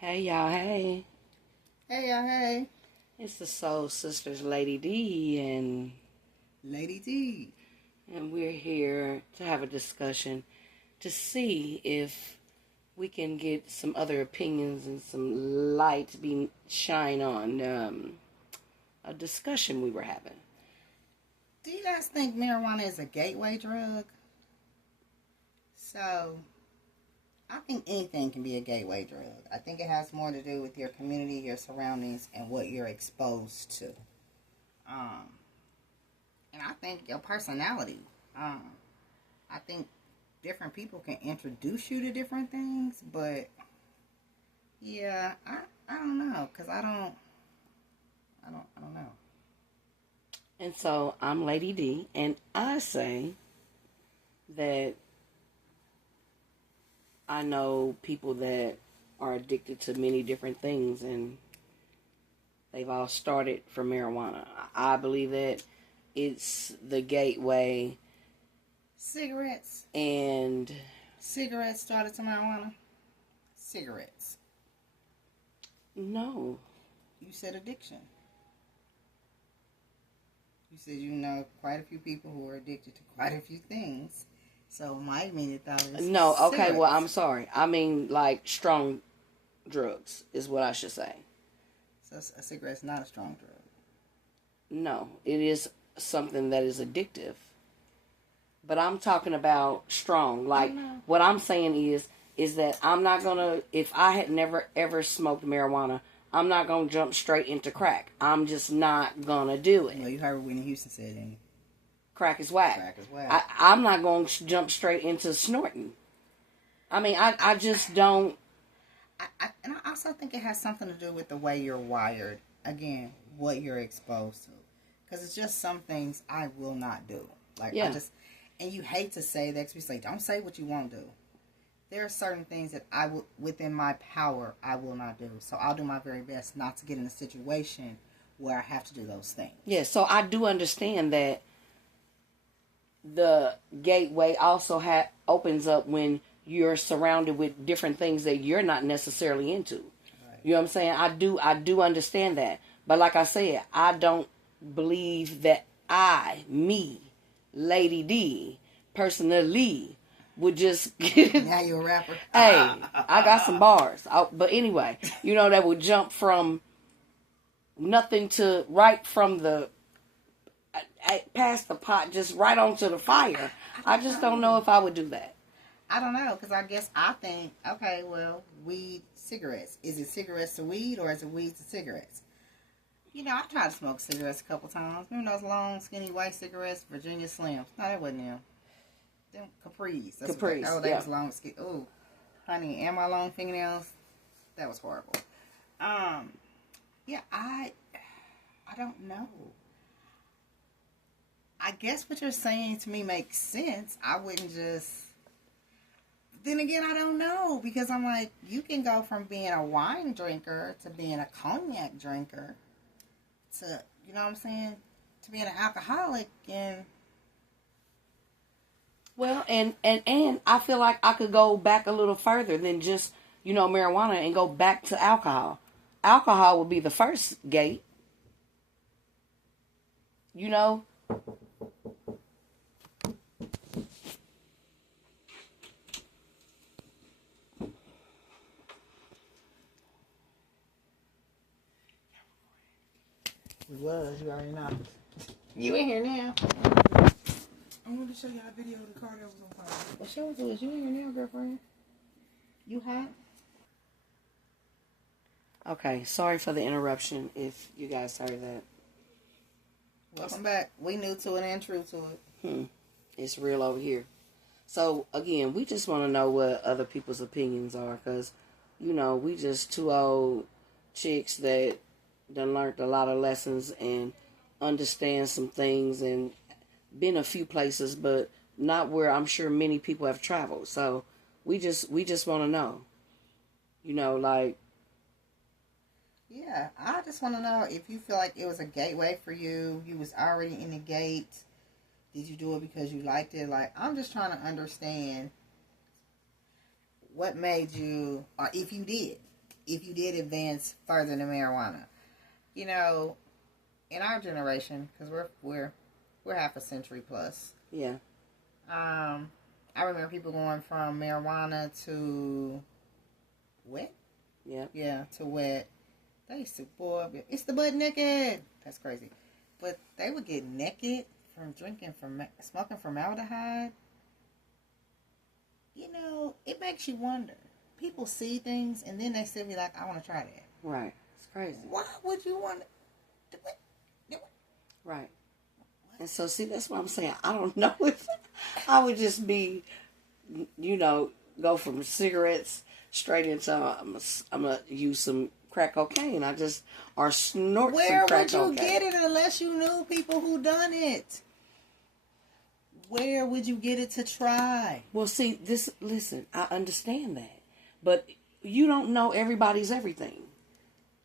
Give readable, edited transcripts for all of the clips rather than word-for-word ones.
Hey y'all, hey. Hey, y'all, hey. It's the Soul Sisters Lady D Lady T. and we're here to have a discussion to see if we can get some other opinions and some light being shine on a discussion we were having. Do you guys think marijuana is a gateway drug? So, I think anything can be a gateway drug. I think it has more to do with your community, your surroundings, and what you're exposed to. And I think your personality. I think different people can introduce you to different things, but yeah, I don't know, cause I don't know. And so I'm Lady D, and I say that I know people that are addicted to many different things, and they've all started from marijuana. I believe that it's the gateway. Cigarettes. And Cigarettes started to marijuana. Cigarettes. no. You said addiction. You said you know quite a few people who are addicted to quite a few things. So my immediate thought is No, okay, cigarettes. well, I'm sorry. I mean, like, strong drugs is what I should say. So a cigarette's not a strong drug. No, it is something that is addictive. But I'm talking about strong. Like, what I'm saying is that I'm not going to, if I had never ever smoked marijuana, I'm not going to jump straight into crack. I'm just not going to do it. Well, you heard what Whitney Houston said, didn't you? Crack is whack. Crack is whack. I'm not going to jump straight into snorting. I mean, I just don't. And I also think it has something to do with the way you're wired. Again, what you're exposed to. Because it's just some things I will not do. Like, yeah. And you hate to say that because we say, don't say what you won't do. There are certain things that within my power, I will not do. So I'll do my very best not to get in a situation where I have to do those things. Yeah, so I do understand that the gateway also opens up when you're surrounded with different things that you're not necessarily into. Right. You know what I'm saying? I do understand that. But like I said, I don't believe that me, Lady D, personally, would just now you're a rapper. Hey, I got some bars. But anyway, that would jump from nothing to right from the past the pot, just right onto the fire. I just don't know if I would do that. I don't know, because I think, okay, well, weed, cigarettes. Is it cigarettes to weed, or is it weed to cigarettes? I tried to smoke cigarettes a couple times. Remember those long, skinny white cigarettes, Virginia Slims? No, that wasn't them. Them Capris. Capris. They was long, skinny. Oh, honey, and my long fingernails. That was horrible. Yeah, I don't know. I guess what you're saying to me makes sense. I wouldn't just. Then again, I don't know, because I'm like, you can go from being a wine drinker to being a cognac drinker to, you know what I'm saying, to being an alcoholic. And well, and I feel like I could go back a little further than just marijuana and go back to alcohol. Alcohol would be the first gate. We was, you already know. You in here now. I wanted to show y'all a video of the car that was on fire. Well, show it to us. You in here now, girlfriend. You hot? Okay, sorry for the interruption if you guys heard that. Welcome back. We new to it and true to it. It's real over here. So, again, we just want to know what other people's opinions are, because, we just two old chicks that done learned a lot of lessons and understand some things and been a few places, but not where I'm sure many people have traveled. So we just want to know, like. Yeah, I just want to know if you feel like it was a gateway for you. You was already in the gate. Did you do it because you liked it? Like, I'm just trying to understand what made you, or if you did. if you did advance further than marijuana. You know, in our generation, because we're half a century plus. Yeah. I remember people going from marijuana to wet. Yeah. Yeah, to wet. They used to, boy, it's the butt naked. That's crazy. But they would get naked from smoking formaldehyde. You know, it makes you wonder. People see things and then they still be like, I want to try that. Right. It's crazy. Why would you want to do it? Right. And so, see, that's what I'm saying. I don't know if I would just be, go from cigarettes straight into, I'm going to use some crack cocaine. Or snort Where some crack would you cocaine. get it unless you knew people who done it? Where would you get it to try? Well, see, listen, I understand that. But you don't know everybody's everything.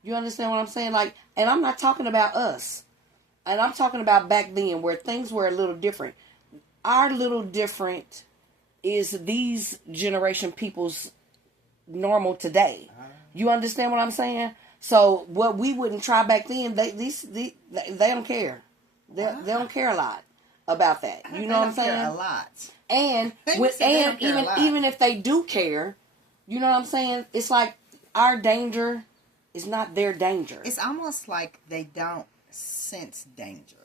You understand what I'm saying? Like, and I'm not talking about us. And I'm talking about back then where things were a little different. Our little different is these generation people's normal today. You understand what I'm saying? So what we wouldn't try back then, they don't care. They don't care a lot about that. You know what I'm saying? Care a lot. And even if they do care, you know what I'm saying? It's like our danger is not their danger. It's almost like they don't sense danger.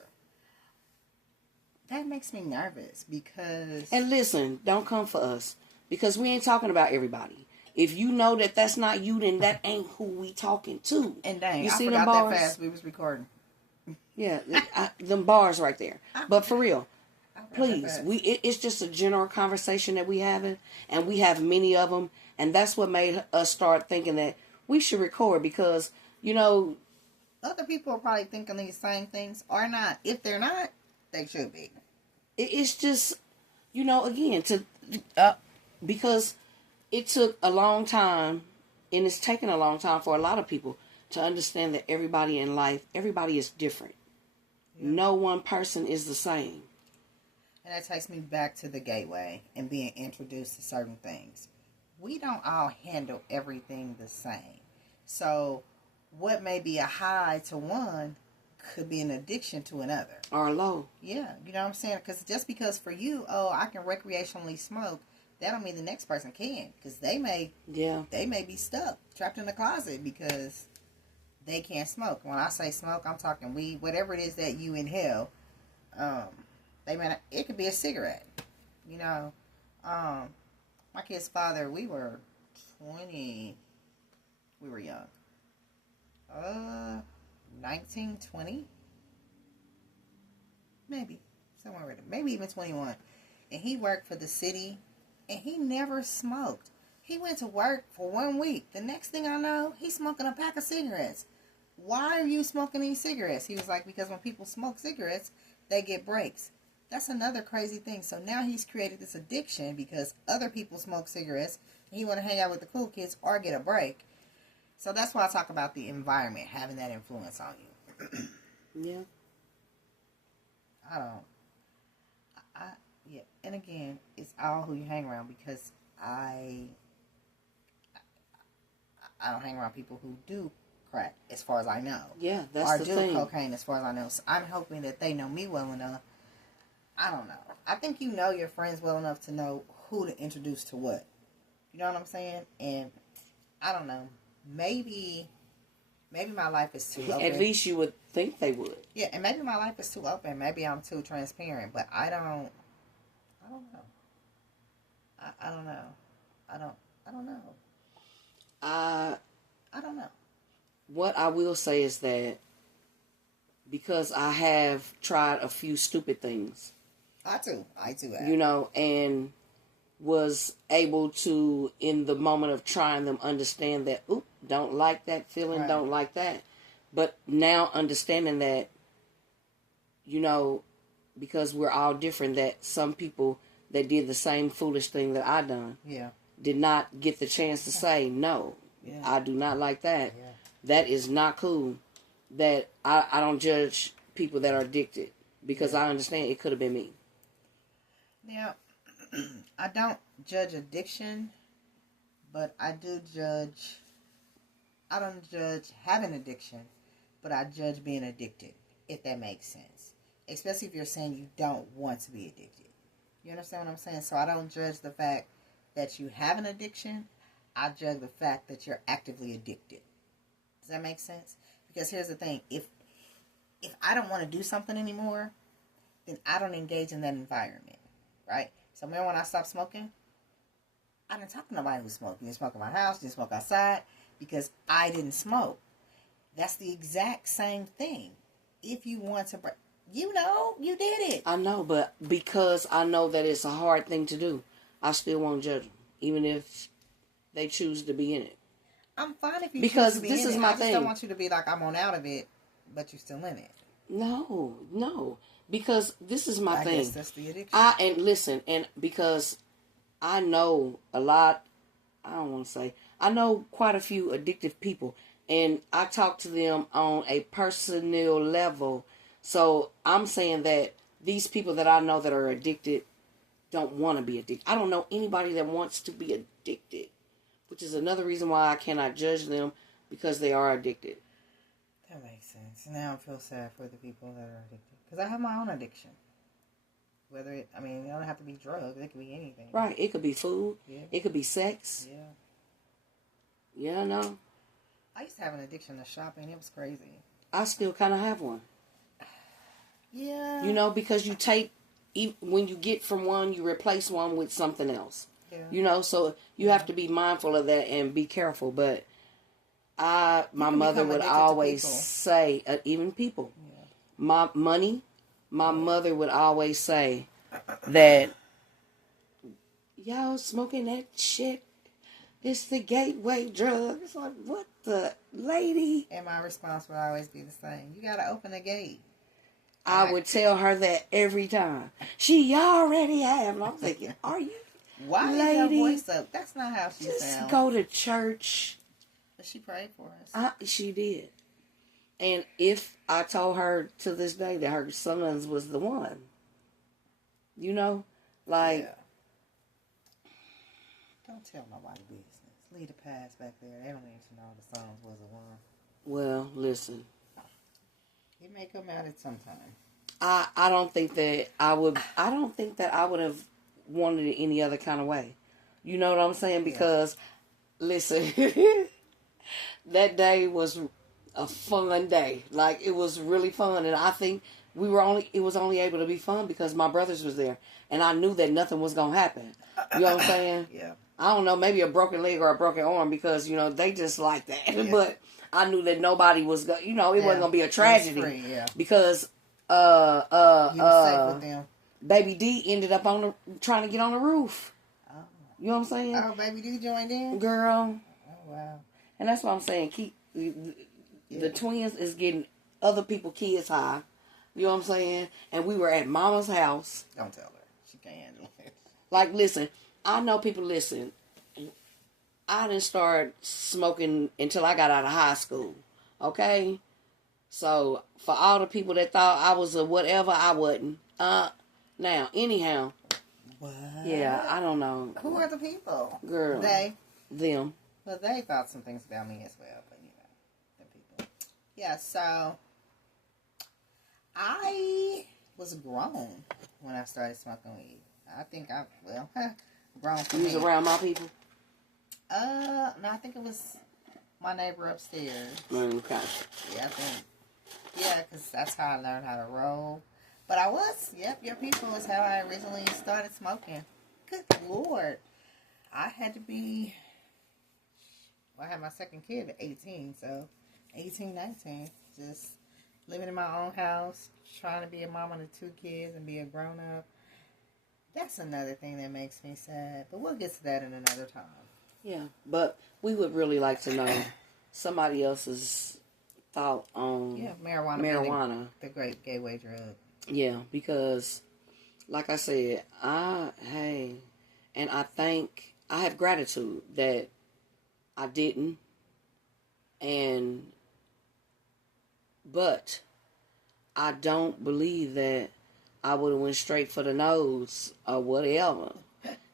That makes me nervous because... And listen, don't come for us because we ain't talking about everybody. If you know that that's not you, then that ain't who we talking to. And dang, you I see forgot them bars? that fast we was recording. Yeah, them bars right there. But for real, please, it's just a general conversation that we having, and we have many of them, and that's what made us start thinking that we should record because, other people are probably thinking these same things or not. If they're not, they should be. It's just, again, because it took a long time, and it's taken a long time for a lot of people to understand that everybody in life, everybody is different. Yeah. No one person is the same. And that takes me back to the gateway and being introduced to certain things. We don't all handle everything the same. So what may be a high to one could be an addiction to another. Or a low. Yeah, you know what I'm saying? Because just because for you, I can recreationally smoke, that don't mean the next person can. Because they may be stuck, trapped in the closet because they can't smoke. When I say smoke, I'm talking weed, whatever it is that you inhale. It could be a cigarette. My kid's father, we were 20, we were young. 19, 20? Maybe. Somewhere with it. Maybe even 21. And he worked for the city, and he never smoked. He went to work for 1 week. The next thing I know, he's smoking a pack of cigarettes. Why are you smoking these cigarettes? He was like, because when people smoke cigarettes, they get breaks. That's another crazy thing. So now he's created this addiction because other people smoke cigarettes. And he want to hang out with the cool kids or get a break. So that's why I talk about the environment having that influence on you. Yeah. Yeah. And again, it's all who you hang around because I don't hang around people who do crack, as far as I know. Yeah, that's the thing. Or do cocaine, as far as I know. So I'm hoping that they know me well enough. I don't know. I think you know your friends well enough to know who to introduce to what. You know what I'm saying? And I don't know. Maybe my life is too open. At least you would think they would. Yeah, and maybe my life is too open. Maybe I'm too transparent. But I don't know. I don't know. I don't know. I don't know. What I will say is that because I have tried a few stupid things. I too have. And was able to, in the moment of trying them, understand that, don't like that feeling, don't like that. But now understanding that, because we're all different, that some people that did the same foolish thing that I done did not get the chance to say, no, I do not like that. Yeah. That is not cool. That I don't judge people that are addicted because I understand it could have been me. Now, I don't judge addiction, but I do judge I don't judge having addiction, but I judge being addicted, if that makes sense. Especially if you're saying you don't want to be addicted. You understand what I'm saying? So I don't judge the fact that you have an addiction. I judge the fact that you're actively addicted. Does that make sense? Because here's the thing. If I don't want to do something anymore, then I don't engage in that environment. Right? So remember when I stopped smoking? I didn't talk to nobody who smoked. You didn't smoke in my house. You didn't smoke outside. Because I didn't smoke. That's the exact same thing. If you want to... You know, you did it. I know, but because I know that it's a hard thing to do, I still won't judge them, even if they choose to be in it. I'm fine if you because choose to be this in is it. my I just thing. don't want you to be like, I'm on out of it, but you're still in it. No, because this is my thing. I guess that's the addiction. And listen, and because I know a lot, I don't want to say, I know quite a few addictive people, and I talk to them on a personal level. So I'm saying that these people that I know that are addicted don't want to be addicted. I don't know anybody that wants to be addicted, which is another reason why I cannot judge them, because they are addicted. That makes sense. Now I feel sad for the people that are addicted. Because I have my own addiction. Whether it don't have to be drugs. It could be anything. Right. It could be food. Yeah. It could be sex. Yeah. Yeah, no. I used to have an addiction to shopping. It was crazy. I still kind of have one. Yeah. You know, because you take, when you get from one, you replace one with something else. Yeah. You know, so you have to be mindful of that and be careful. But my mother would always say, even people, my mother would always say that, y'all smoking that shit, it's the gateway drug. It's like, what the lady? And my response would always be the same. You got to open the gate. I would tell her that every time. She already have. And I'm thinking, are you, why lady, is your voice up? That's not how she just sounds. go to church. But she prayed for us. She did. And if I told her to this day that her sons was the one, you know, like... Yeah. Don't tell nobody business. Leave the past back there. They don't need to know the sons was the one. Well, listen. It may come out at some time. I don't think that I would have wanted it any other kind of way. You know what I'm saying? Because, listen, that day was a fun day. Like, it was really fun. And I think it was only able to be fun because my brothers was there. And I knew that nothing was going to happen. You know what I'm saying? Yeah. I don't know, maybe a broken leg or a broken arm because, you know, they just like that. Yeah. But I knew that nobody was going to, you know, it wasn't going to be a tragedy. Free, because, you were safe with them. Baby D ended up trying to get on the roof. Oh. You know what I'm saying? Oh, Baby D joined in? Girl. Oh, wow. And that's what I'm saying. The twins is getting other people's kids high. You know what I'm saying? And we were at Mama's house. Don't tell her. She can't handle it. Like, listen. I know people listen. I didn't start smoking until I got out of high school. Okay? So, for all the people that thought I was a whatever, I wasn't. Now, anyhow. What? Yeah, I don't know. Who are the people? Girl. They? Them. Well, they thought some things about me as well, but you know, the people. Yeah, so I was grown when I started smoking weed. I think grown for You was me. around my people? No, I think it was my neighbor upstairs. Okay. Yeah, I think. Yeah, because that's how I learned how to roll. But your people is how I originally started smoking. Good Lord. I had to be, I had my second kid at 18, so 18, 19. Just living in my own house, trying to be a mom of the 2 kids and be a grown-up. That's another thing that makes me sad. But we'll get to that in another time. Yeah, but we would really like to know somebody else's thought on marijuana. The great gateway drug. Yeah, because like I said, I have gratitude that I didn't, but I don't believe that I would have went straight for the nose or whatever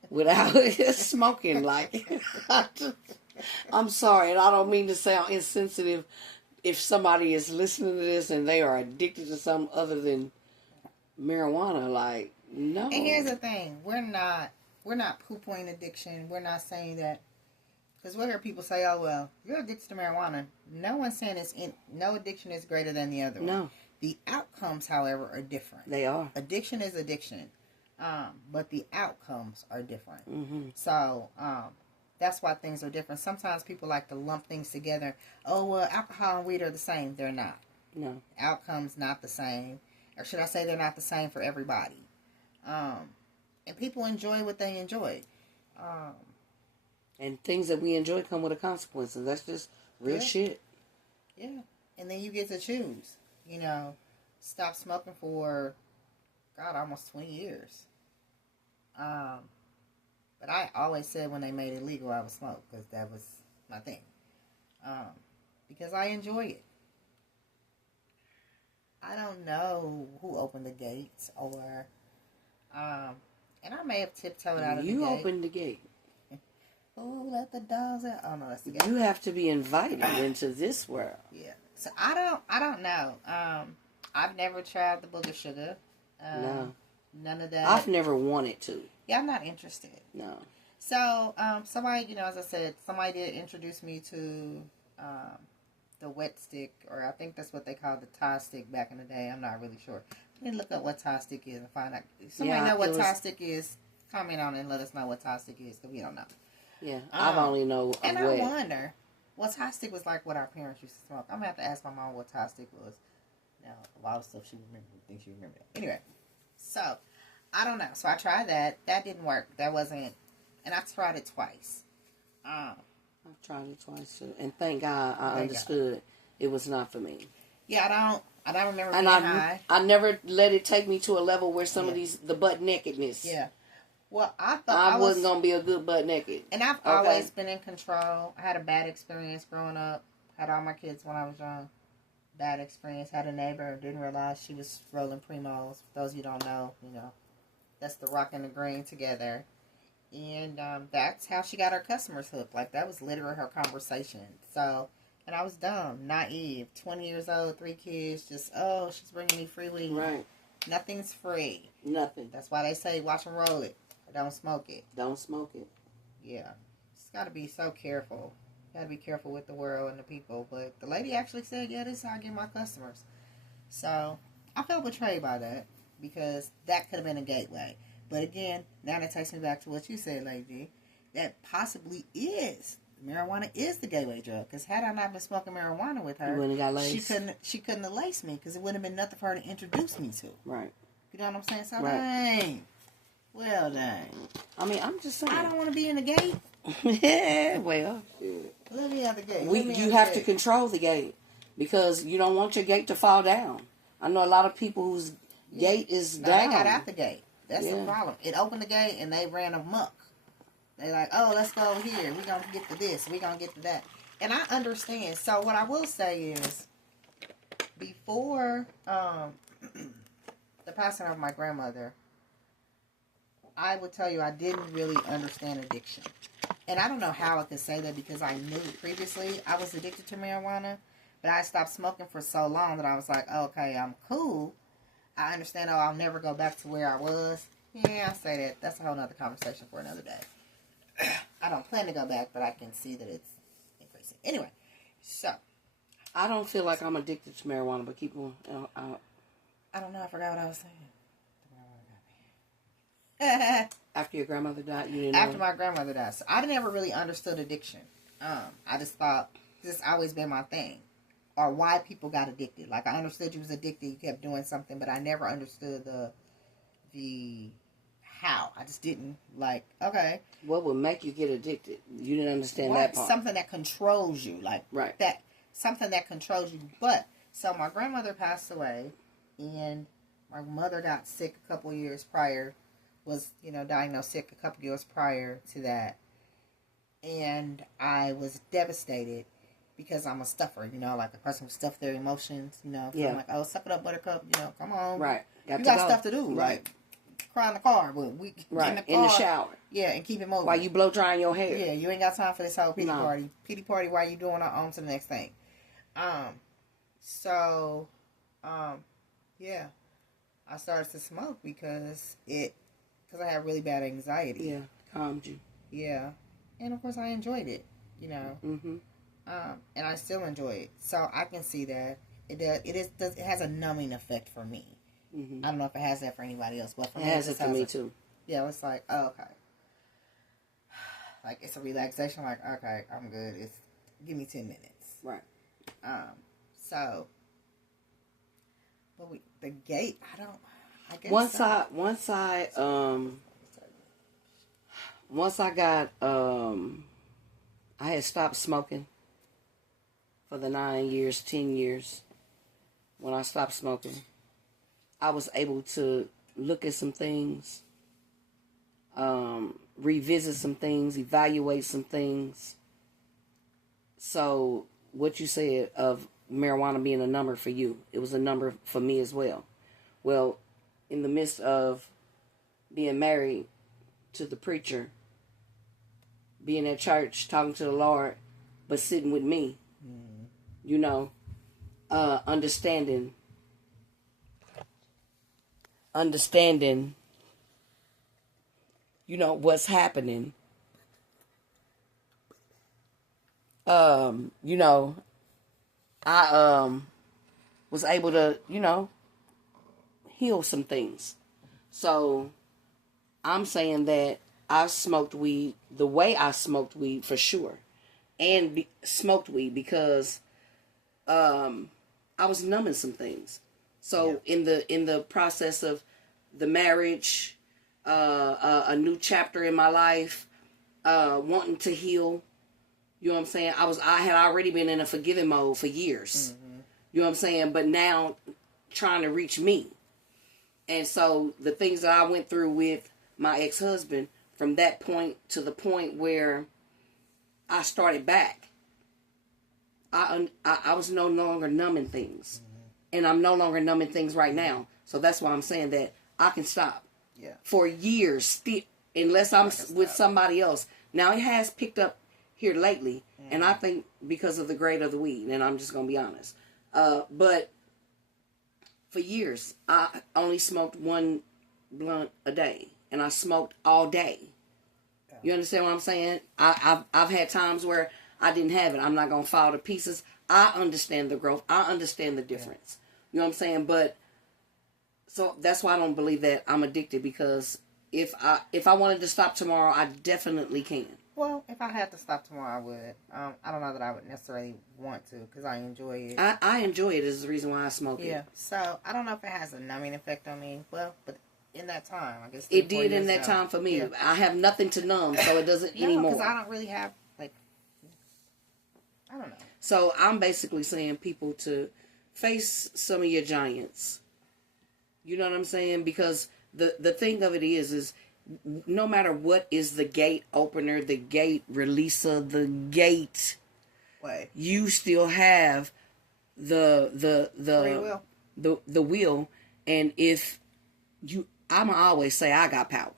without smoking. Like, I'm sorry, and I don't mean to sound insensitive. If somebody is listening to this and they are addicted to something other than marijuana, like, no. And here's the thing: we're not poo-pooing addiction. We're not saying that, because we'll hear people say, "Oh well, you're addicted to marijuana." No one's saying no addiction is greater than the other one. No. The outcomes, however, are different. They are. Addiction is addiction, but the outcomes are different. Mm-hmm. So that's why things are different. Sometimes people like to lump things together. Oh well, alcohol and weed are the same. They're not. No. Outcomes not the same, or should I say, they're not the same for everybody. And people enjoy what they enjoy. And things that we enjoy come with a consequence, and that's just real shit. Yeah. And then you get to choose. You know, stop smoking for, God, almost 20 years. But I always said when they made it legal, I would smoke, because that was my thing. Because I enjoy it. I don't know who opened the gates, or, and I may have tiptoed out of the gate. You opened the gate. Who let the dogs out? Oh no, that's the gate. You have to be invited into this world. Yeah. So I don't know. I've never tried the booger sugar. No. None of that. I've never wanted to. Yeah, I'm not interested. No. So, somebody, as I said, somebody did introduce me to the wet stick, or I think that's what they called the Thai stick back in the day. I'm not really sure. Let me look up what Thai stick is and find out. If somebody know what Thai stick is, comment on it and let us know what Thai stick is, because we don't know. Yeah, I only know of and wet. I wonder what Thai stick was like, what our parents used to smoke. I'm going to have to ask my mom what Thai stick was. Now, a lot of stuff she thinks she remembered it. Anyway, so, I don't know. So, I tried that. That didn't work. That wasn't, and I tried it twice. I've tried it twice, too. And thank God I understood it was not for me. Yeah, I don't remember being high. I never let it take me to a level where some of the butt nakedness. Yeah. Well, I thought I wasn't going to be a good butt naked. And I've always been in control. I had a bad experience growing up. Had all my kids when I was young. Bad experience. Had a neighbor. Didn't realize she was rolling Primos. For those of you who don't know, that's the rock and the green together. And that's how she got her customers hooked. Like, that was literally her conversation. So, and I was dumb, naive. 20 years old, 3 kids. Just, she's bringing me free weed. Right. Nothing's free. Nothing. That's why they say watch and roll it. Don't smoke it. Don't smoke it. Yeah. Just got to be so careful. Got to be careful with the world and the people. But the lady actually said, yeah, this is how I get my customers. So, I felt betrayed by that, because that could have been a gateway. But again, now that takes me back to what you said, Lady. That possibly is. Marijuana is the gateway drug. Because had I not been smoking marijuana with her, you wouldn't have got laced. She couldn't have laced me, because it wouldn't have been nothing for her to introduce me to. Right. You know what I'm saying? So, right. Dang. Well, dang. I mean, I'm just saying. I don't want to be in the gate. Yeah, well. Let me have the gate. You have to control the gate, because you don't want your gate to fall down. I know a lot of people whose gate is down. They got out the gate. That's the problem. It opened the gate and they ran amok. They like, oh, let's go over here. We're going to get to this. We're going to get to that. And I understand. So what I will say is, before the passing of my grandmother, I would tell you I didn't really understand addiction. And I don't know how I could say that, because I knew previously I was addicted to marijuana. But I stopped smoking for so long that I was like, okay, I'm cool. I understand, I'll never go back to where I was. Yeah, I'll say that. That's a whole other conversation for another day. I don't plan to go back, but I can see that it's increasing. Anyway, so. I don't feel like I'm addicted to marijuana, but keep going. I don't know. I forgot what I was saying. After your grandmother died, you didn't know? After my grandmother died. So I never really understood addiction. I just thought, this has always been my thing. Or why people got addicted. Like, I understood you was addicted, you kept doing something, but I never understood the how. I just didn't, like, okay. What would make you get addicted? You didn't understand that part. Something that controls you. Like, right. That, something that controls you. But, so my grandmother passed away, and my mother got sick a couple years prior, was, diagnosed sick a couple years prior to that. And I was devastated, because I'm a stuffer, like a person who stuffs their emotions, So I'm like, oh, suck it up, buttercup, come on. Right. You got stuff to do. Right. Like, cry in the car, but we Right, in the car, shower. Yeah, and keep it moving. While you blow drying your hair. Yeah, you ain't got time for this whole pity party. Pity party while you doing on to the next thing. So, yeah, I started to smoke because I had really bad anxiety. Yeah, calmed you. Yeah, and of course I enjoyed it. You know. Mm-hmm. And I still enjoy it. So I can see that it has a numbing effect for me. Mm-hmm. I don't know if it has that for anybody else, but for me, it has it for me too. Yeah, it's like, oh, okay. Like, it's a relaxation. Like, okay, I'm good. Give me 10 minutes. Right. So, but the gate, I guess. Once I got, I had stopped smoking for the 9 years, 10 years. When I stopped smoking, I was able to look at some things, revisit some things, evaluate some things. So what you said of marijuana being a number for you, it was a number for me as well. Well, in the midst of being married to the preacher, being at church, talking to the Lord, but sitting with me, you know, understanding, you know, what's happening. You know, I was able to, you know, heal some things. So I'm saying that I smoked weed the way I smoked weed for sure, and smoked weed because I was numbing some things. So in the process of the marriage, a new chapter in my life, wanting to heal. You know what I'm saying? I had already been in a forgiving mode for years. Mm-hmm. You know what I'm saying? But now trying to reach me. And so the things that I went through with my ex-husband, from that point to the point where I started back, I was no longer numbing things. Mm-hmm. And I'm no longer numbing things right now. So that's why I'm saying that I can stop. Yeah. For years, unless I'm with somebody else. Now it has picked up here lately, and I think because of the grade of the weed, and I'm just going to be honest. But for years, I only smoked one blunt a day, and I smoked all day. Yeah. You understand what I'm saying? I've had times where I didn't have it. I'm not going to fall to pieces. I understand the growth. I understand the difference. Yeah. You know what I'm saying? But so that's why I don't believe that I'm addicted, because if I wanted to stop tomorrow, I definitely can. Well, if I had to stop tomorrow, I would. I don't know that I would necessarily want to, because I enjoy it. I enjoy it is the reason why I smoke it. Yeah, so I don't know if it has a numbing effect on me. Well, but in that time, I guess. It did in that time for me. Yeah. I have nothing to numb, so it doesn't anymore. Because I don't really have, like, I don't know. So I'm basically saying people to face some of your giants. You know what I'm saying? Because the thing of it is no matter what is the gate opener, the gate releaser, the gate, you still have the will. And if I'ma always say I got power,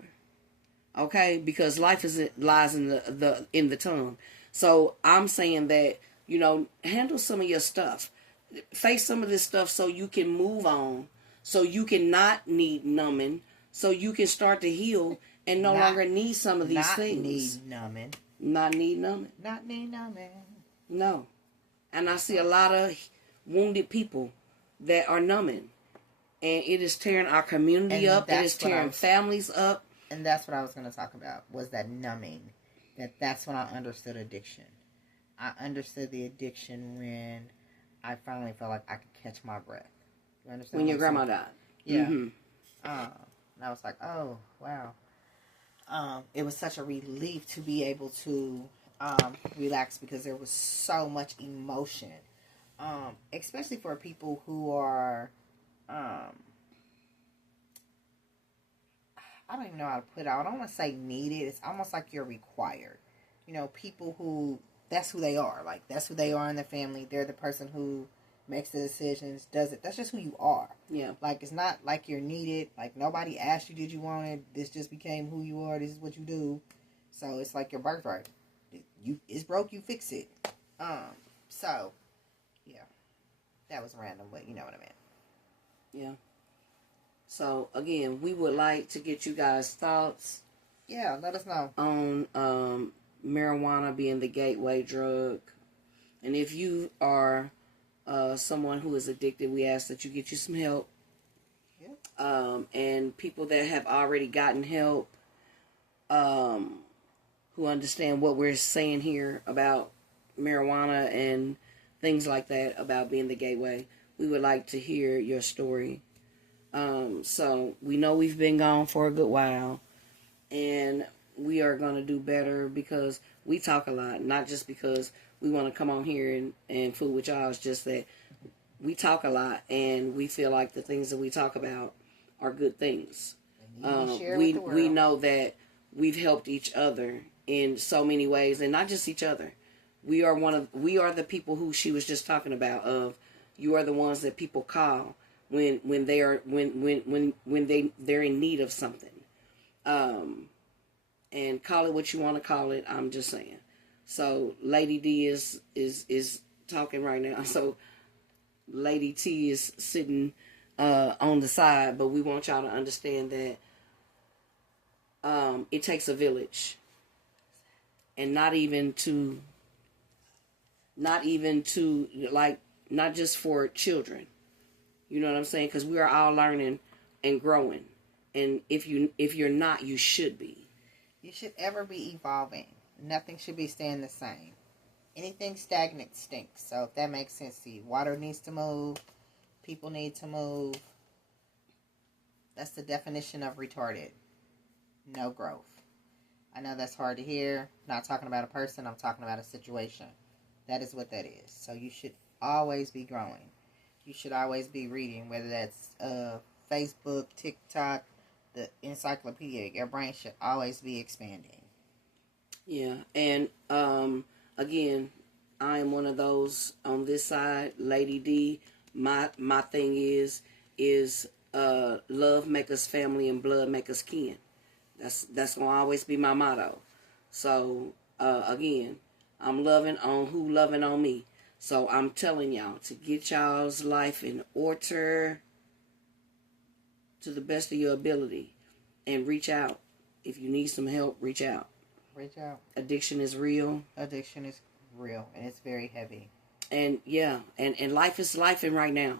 okay? Because life lies in the tongue. So I'm saying that, you know, handle some of your stuff, face some of this stuff, so you can move on, so you can not need numbing. So you can start to heal and no longer need some of these things. Not need numbing. No. And I see a lot of wounded people that are numbing. And it is tearing our community up. It is tearing families up. And that's what I was going to talk about, was that numbing. That's when I understood addiction. I understood the addiction when I finally felt like I could catch my breath. You understand? When your grandma died. Yeah. Mm-hmm. And I was like, oh, wow. It was such a relief to be able to relax, because there was so much emotion. Especially for people who are, I don't even know how to put it out. I don't want to say needed. It's almost like you're required. You know, people who, that's who they are. Like, that's who they are in the family. They're the person who makes the decisions, does it. That's just who you are. Yeah. Like, it's not like you're needed. Like, nobody asked you, did you want it? This just became who you are. This is what you do. So, it's like your birthright. It's broke, you fix it. So, yeah. That was random, but you know what I meant. Yeah. So, again, we would like to get you guys' thoughts. Yeah, let us know. On marijuana being the gateway drug. And if you are someone who is addicted, we ask that you get you some help. Yep. And people that have already gotten help, who understand what we're saying here about marijuana and things like that, about being the gateway, we would like to hear your story. So we know we've been gone for a good while, and we are going to do better because we talk a lot, not just because we want to come on here and fool with y'all. It's just that we talk a lot, and we feel like the things that we talk about are good things. We know that we've helped each other in so many ways, and not just each other. We are the people who she was just talking about. You are the ones that people call when they're in need of something. And call it what you want to call it. I'm just saying. So Lady D is talking right now. So Lady T is sitting on the side, but we want y'all to understand that it takes a village, and not just for children. You know what I'm saying? Because we are all learning and growing, and if you're not, you should be. You should ever be evolving. Nothing should be staying the same. Anything stagnant stinks. So if that makes sense to you, water needs to move. People need to move. That's the definition of retarded. No growth. I know that's hard to hear. I'm not talking about a person. I'm talking about a situation. That is what that is. So you should always be growing. You should always be reading, whether that's Facebook, TikTok, the encyclopedia. Your brain should always be expanding. Yeah, and again, I am one of those on this side, Lady D. My thing is love make us family and blood make us kin. That's gonna always be my motto. So again, I'm loving on who loving on me. So I'm telling y'all to get y'all's life in order to the best of your ability, and reach out. If you need some help, reach out. Reach out. Addiction is real. Addiction is real, and it's very heavy. And yeah, and life is lifing right now.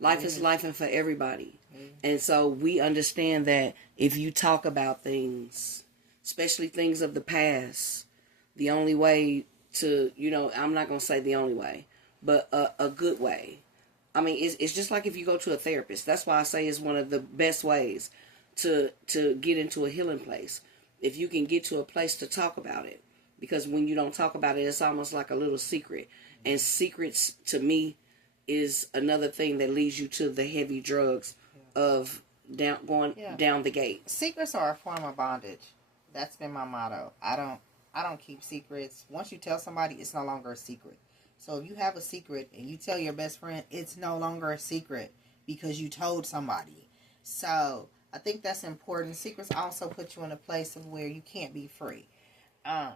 Life is lifing for everybody. And so we understand that if you talk about things, especially things of the past, the only way to, I'm not going to say the only way, but a good way. I mean, it's just like if you go to a therapist. That's why I say it's one of the best ways to get into a healing place. If you can get to a place to talk about it. Because when you don't talk about it, it's almost like a little secret. And secrets, to me, is another thing that leads you to the heavy drugs of down the gate. Secrets are a form of bondage. That's been my motto. I don't keep secrets. Once you tell somebody, it's no longer a secret. So if you have a secret and you tell your best friend, it's no longer a secret because you told somebody. So I think that's important. Secrets also put you in a place of where you can't be free. I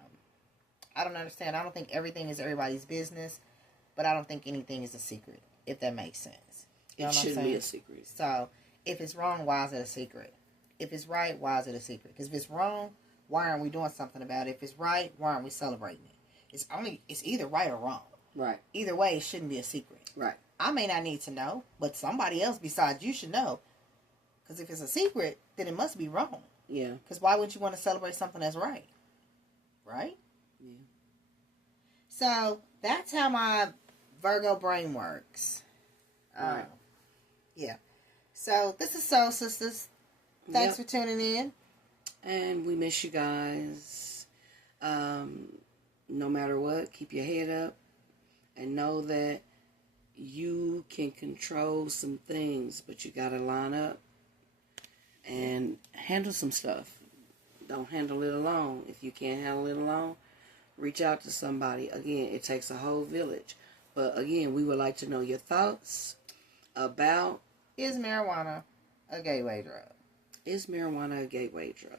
don't understand. I don't think everything is everybody's business, but I don't think anything is a secret, if that makes sense. You know it shouldn't be a secret. So if it's wrong, why is it a secret? If it's right, why is it a secret? Because if it's wrong, why aren't we doing something about it? If it's right, why aren't we celebrating it? It's either right or wrong. Right. Either way, it shouldn't be a secret. Right. I may not need to know, but somebody else besides you should know. Because if it's a secret, then it must be wrong. Yeah. Because why would you want to celebrate something that's right? Right? Yeah. So that's how my Virgo brain works. Right. Yeah. So this is Soul Sisters. Thanks for tuning in. And we miss you guys. No matter what, keep your head up and know that you can control some things, but you got to line up and handle some stuff. Don't handle it alone. If you can't handle it alone, reach out to somebody. Again, it takes a whole village. But again, we would like to know your thoughts about, is marijuana a gateway drug? is marijuana a gateway drug?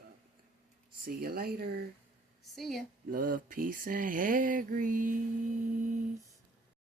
See you later. See ya. Love, peace, and hair grease.